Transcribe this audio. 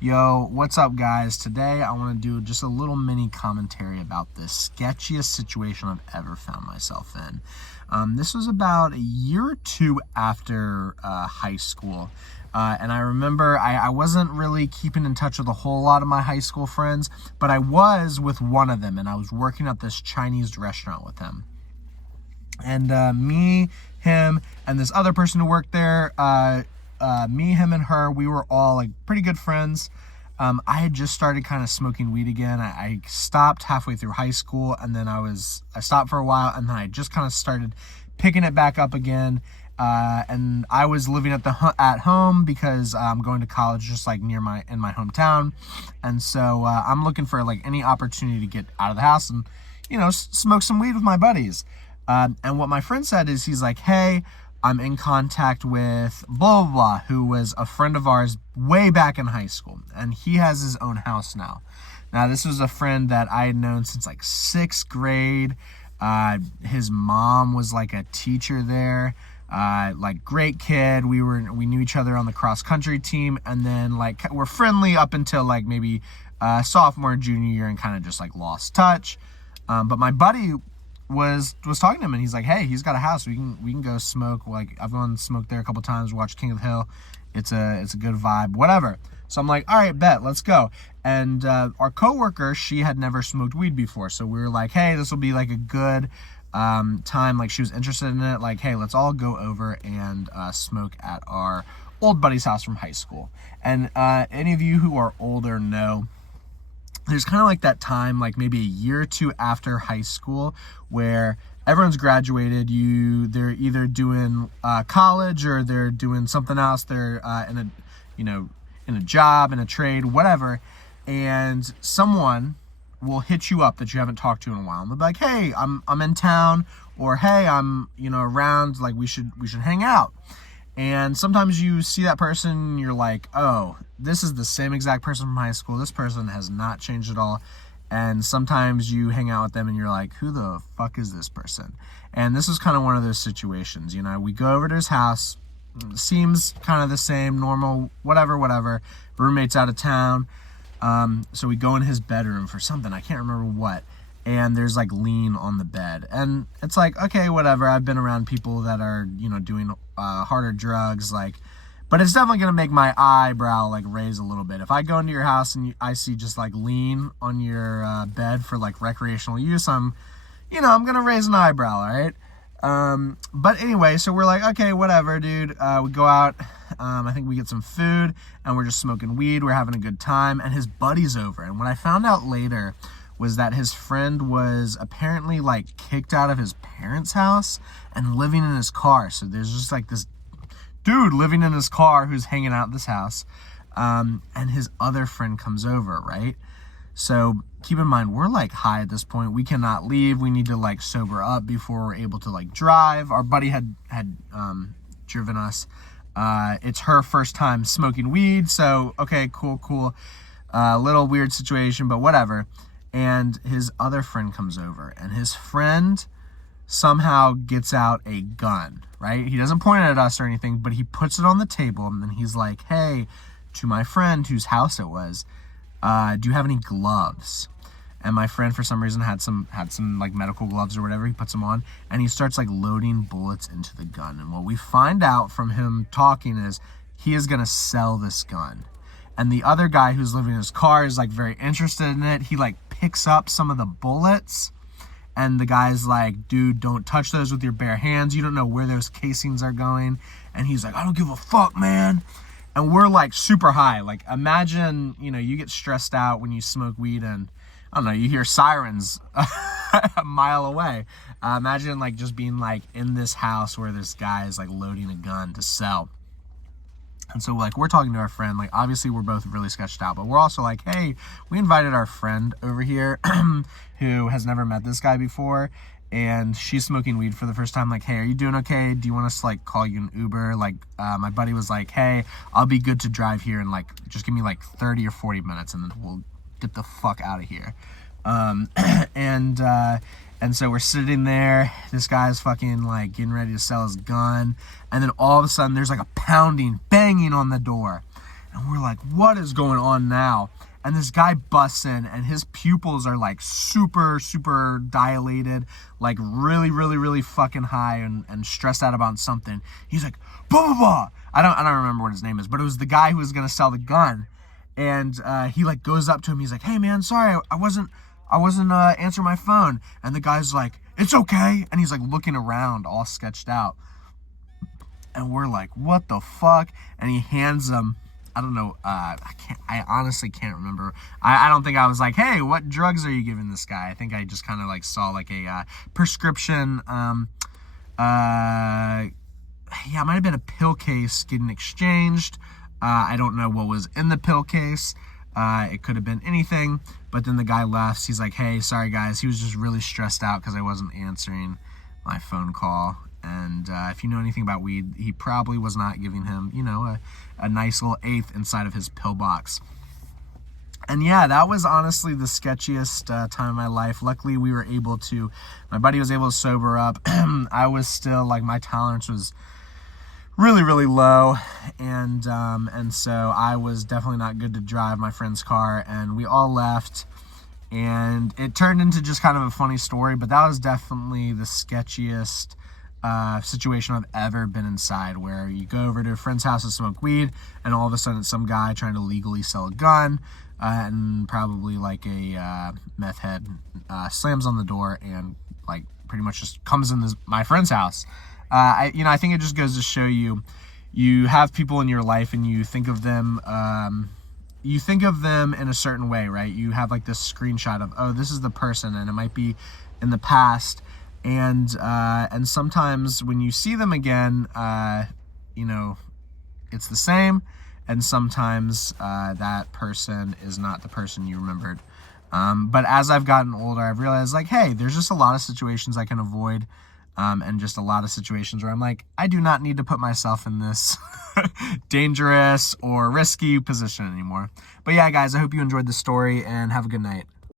Yo, what's up, guys? Today I want to do just a little mini commentary about the sketchiest situation I've ever found myself in. This was about a year or two after high school. And I remember I wasn't really keeping in touch with a whole lot of my high school friends, but I was with one of them, and I was working at this Chinese restaurant with him. And me, him, and this other person who worked there, me, him, and her, we were all like pretty good friends. I had just started kind of smoking weed again. I stopped halfway through high school, and then I stopped for a while, and then I just kind of started picking it back up again. And I was living at home because I'm going to college just like in my hometown, and so I'm looking for like any opportunity to get out of the house and smoke some weed with my buddies. And what my friend said is, he's like, hey, I'm in contact with blah, blah, blah, who was a friend of ours way back in high school. And he has his own house now. Now, this was a friend that I had known since like 6th grade. His mom was like a teacher there. Like great kid. We knew each other on the cross country team. And then like we're friendly up until like maybe sophomore, junior year, and kind of just like lost touch. But my buddy was talking to him, and he's like, hey, he's got a house, we can go smoke. Like, I've gone and smoked there a couple times, watched King of the Hill. It's a good vibe, whatever. So I'm like, all right, bet, let's go. And our coworker, she had never smoked weed before, so we were like, hey, this will be like a good time. Like, she was interested in it, like, hey, let's all go over and smoke at our old buddy's house from high school. And any of you who are older know there's kind of like that time, like maybe a year or two after high school, where everyone's graduated. They're either doing college, or they're doing something else. They're in a job, in a trade, whatever. And someone will hit you up that you haven't talked to in a while, and they'll be like, hey, I'm in town, or hey, I'm around, like we should hang out. And sometimes you see that person and you're like, oh, this is the same exact person from high school. This person has not changed at all. And sometimes you hang out with them and you're like, who the fuck is this person? And this is kind of one of those situations. We go over to his house. Seems kind of the same, normal, whatever. Roommate's out of town. So we go in his bedroom for something. I can't remember what. And there's like lean on the bed, and it's like, okay, whatever. I've been around people that are doing harder drugs, like, but it's definitely gonna make my eyebrow like raise a little bit if I go into your house and I see just like lean on your bed for like recreational use. I'm gonna raise an eyebrow, all right? But anyway, so we're like, okay, whatever, dude. We go out. I think we get some food, and we're just smoking weed. We're having a good time, and his buddy's over. And what I found out later was that his friend was apparently like kicked out of his parents' house and living in his car. So there's just like this dude living in his car who's hanging out at this house. And his other friend comes over, right? So keep in mind, we're like high at this point. We cannot leave. We need to like sober up before we're able to like drive. Our buddy had driven us. It's her first time smoking weed. So, okay, cool. Little weird situation, but whatever. And his other friend comes over, and his friend somehow gets out a gun, right? He doesn't point it at us or anything, but he puts it on the table, and then he's like, hey, to my friend whose house it was, do you have any gloves? And my friend, for some reason, had some like medical gloves or whatever. He puts them on, and he starts like loading bullets into the gun. And what we find out from him talking is he is going to sell this gun. And the other guy who's living in his car is like very interested in it. He like picks up some of the bullets, and the guy's like, dude, don't touch those with your bare hands. You don't know where those casings are going. And he's like, I don't give a fuck, man. And we're like super high. Like, imagine, you get stressed out when you smoke weed, and I don't know, you hear sirens a mile away. Imagine like just being like in this house where this guy is like loading a gun to sell. And so, like, we're talking to our friend. Like, obviously, we're both really sketched out. But we're also like, hey, we invited our friend over here who has never met this guy before. And she's smoking weed for the first time. Like, hey, are you doing okay? Do you want us to, like, call you an Uber? Like, my buddy was like, hey, I'll be good to drive here. And, like, just give me, like, 30 or 40 minutes. And then we'll get the fuck out of here. And so we're sitting there. This guy's fucking like getting ready to sell his gun. And then all of a sudden there's like a pounding, banging on the door. And we're like, what is going on now? And this guy busts in, and his pupils are like super, super dilated, like really, really, really fucking high and stressed out about something. He's like, blah, blah, blah. I don't remember what his name is, but it was the guy who was going to sell the gun. And he like goes up to him. He's like, hey man, sorry, I wasn't answering my phone. And the guy's like, it's okay. And he's like looking around all sketched out. And we're like, what the fuck? And he hands him, I don't know, I honestly can't remember. I don't think I was like, hey, what drugs are you giving this guy? I think I just kind of like saw like a prescription, yeah, it might have been a pill case getting exchanged. I don't know what was in the pill case. It could have been anything. But then the guy left. He's like, hey, sorry guys. He was just really stressed out because I wasn't answering my phone call. And if you know anything about weed, he probably was not giving him, you know, a nice little eighth inside of his pill box. And yeah, that was honestly the sketchiest time of my life. Luckily, my buddy was able to sober up. I was still, like, my tolerance was really, really low. And so I was definitely not good to drive my friend's car. And we all left. And it turned into just kind of a funny story. But that was definitely the sketchiest situation I've ever been inside, where you go over to a friend's house to smoke weed, and all of a sudden it's some guy trying to legally sell a gun, and probably like a meth head slams on the door and like pretty much just comes in my friend's house. I think it just goes to show you have people in your life and you think of them in a certain way, right? You have like this screenshot of, oh, this is the person, and it might be in the past. And sometimes when you see them again, it's the same. And sometimes that person is not the person you remembered. But as I've gotten older, I've realized, like, hey, there's just a lot of situations I can avoid. And just a lot of situations where I'm like, I do not need to put myself in this dangerous or risky position anymore. But yeah, guys, I hope you enjoyed the story, and have a good night.